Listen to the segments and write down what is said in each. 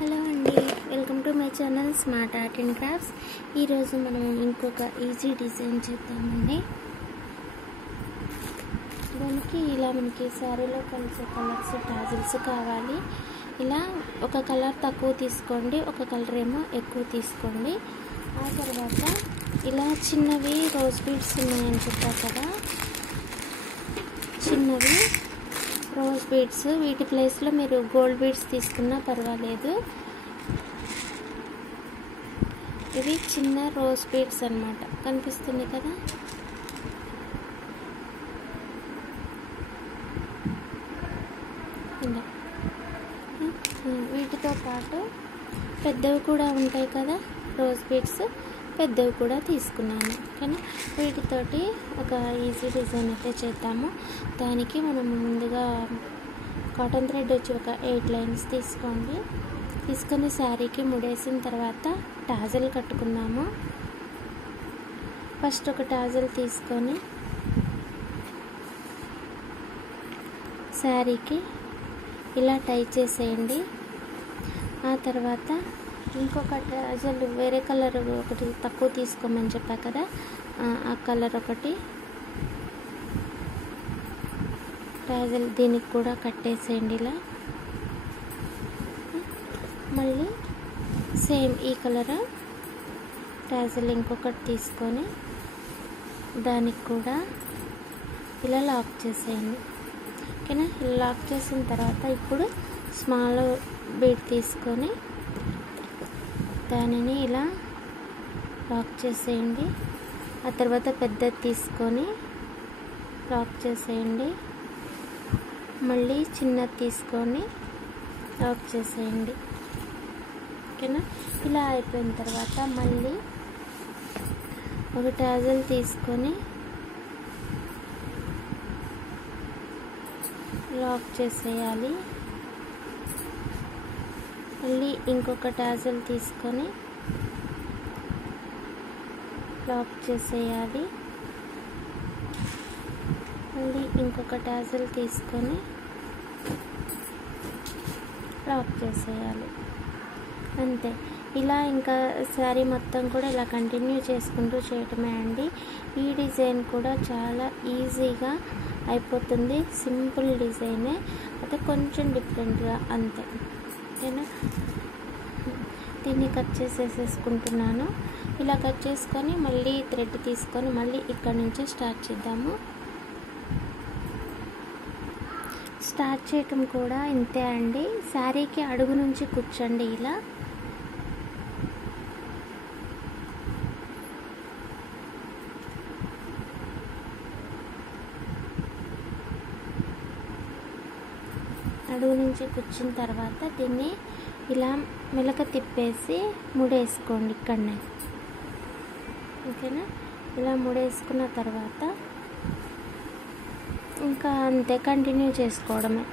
Hello అండి, welcome to my channel smart art and crafts. ఈరోజు మనం ఇంకొక ఈజీ డిజైన్ చేద్దామండి. దానికి ఇలా మనకి శారీలో కలిసే కలర్స్ టాజిల్స్ కావాలి. ఇలా ఒక కలర్ తక్కువ తీసుకోండి, ఒక కలర్ ఏమో ఎక్కువ తీసుకోండి. ఆ తర్వాత ఇలా చిన్నవి రోజ్ బీడ్స్ ఉన్నాయని చెప్పా కదా, చిన్నవి రోజ్ బీడ్స్, వీటి ప్లేస్లో మీరు గోల్డ్ బీడ్స్ తీసుకున్నా పర్వాలేదు. ఇవి చిన్న రోజ్ బీడ్స్ అన్నమాట, కనిపిస్తుంది కదా. ఇలా వీటితో పాటు పెద్దవి కూడా ఉంటాయి కదా రోజ్ బీడ్స్, పెద్దవి కూడా తీసుకున్నాను. కానీ వీటితోటి ఒక ఈజీ డిజైన్ అయితే చేద్దాము. దానికి మనం ముందుగా కాటన్ థ్రెడ్ వచ్చి ఒక 8 లైన్స్ తీసుకోండి. తీసుకొని శారీకి ముడేసిన తర్వాత టాజల్ కట్టుకుందాము. ఫస్ట్ ఒక టాజల్ తీసుకొని శారీకి ఇలా టై చేసేయండి. ఆ తర్వాత ఇంకొక టాజల్ వేరే కలర్ ఒకటి తక్కువ తీసుకోమని చెప్పా కదా, ఆ కలర్ ఒకటి టాజల్ దీనికి కూడా కట్టేసేయండి. ఇలా మళ్ళీ సేమ్ ఈ కలర్ టాజల్ ఇంకొకటి తీసుకొని దానికి కూడా ఇలా లాక్ చేసేయండి. ఓకేనా. ఇలా లాక్ చేసిన తర్వాత ఇప్పుడు స్మాల్ బీడ్ తీసుకొని దానిని ఇలా లాక్ చేసేయండి. ఆ తర్వాత పెద్దది తీసుకొని లాక్ చేసేయండి. మళ్ళీ చిన్నది తీసుకొని లాక్ చేసేయండి. ఓకేనా. ఇలా అయిపోయిన తర్వాత మళ్ళీ ఒక టాజల్ తీసుకొని లాక్ చేసేయాలి. మళ్ళీ ఇంకొక టాజల్ తీసుకొని లాక్ చేసేయాలి. మళ్ళీ ఇంకొక టాజల్ తీసుకొని లాక్ చేసేయాలి. అంతే. ఇలా ఇంకా శారీ మొత్తం కూడా ఇలా కంటిన్యూ చేసుకుంటూ చేయటమే అండి. ఈ డిజైన్ కూడా చాలా ఈజీగా అయిపోతుంది. సింపుల్ డిజైనే, అయితే కొంచెం డిఫరెంట్గా అంతే. ఓకేనా. దీన్ని కట్ చేసేసుకుంటున్నాను. ఇలా కట్ చేసుకొని మళ్ళీ థ్రెడ్ తీసుకొని మళ్ళీ ఇక్కడ నుంచి స్టార్ట్ చేద్దాము. స్టార్ట్ చేయటం కూడా ఇంతే అండి. శారీకి అడుగు నుంచి కూర్చోండి. ఇలా అడుగు నుంచి కూర్చున్న తర్వాత దీన్ని ఇలా మెలక తిప్పేసి ముడేసుకోండి ఇక్కడనే. ఓకేనా. ఇలా ముడేసుకున్న తర్వాత ఇంకా అంతే, కంటిన్యూ చేసుకోవడమే.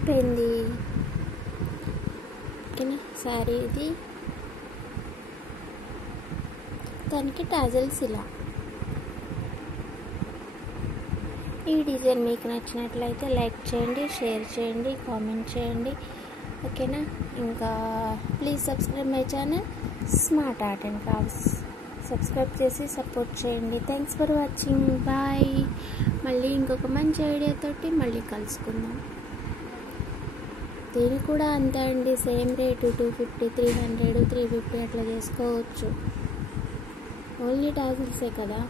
అయిపోయింది. ఓకేనా, శారీ ఇది, దానికి టాజల్స్ ఇలా. ఈ డిజైన్ మీకు నచ్చినట్లయితే లైక్ చేయండి, షేర్ చేయండి, కామెంట్ చేయండి. ఓకేనా, ఇంకా please subscribe my channel smart art and crafts. Subscribe చేసి సపోర్ట్ చేయండి. Thanks for watching. బాయ్. మళ్ళీ ఇంకొక మంచి ఐడియాతోటి మళ్ళీ కలుసుకుందాం. దీని కూడా అంతే అండి, సేమ్ రేటు 250, 300, 350 అట్లా చేసుకోవచ్చు. ఓన్లీ టాజిల్సే కదా.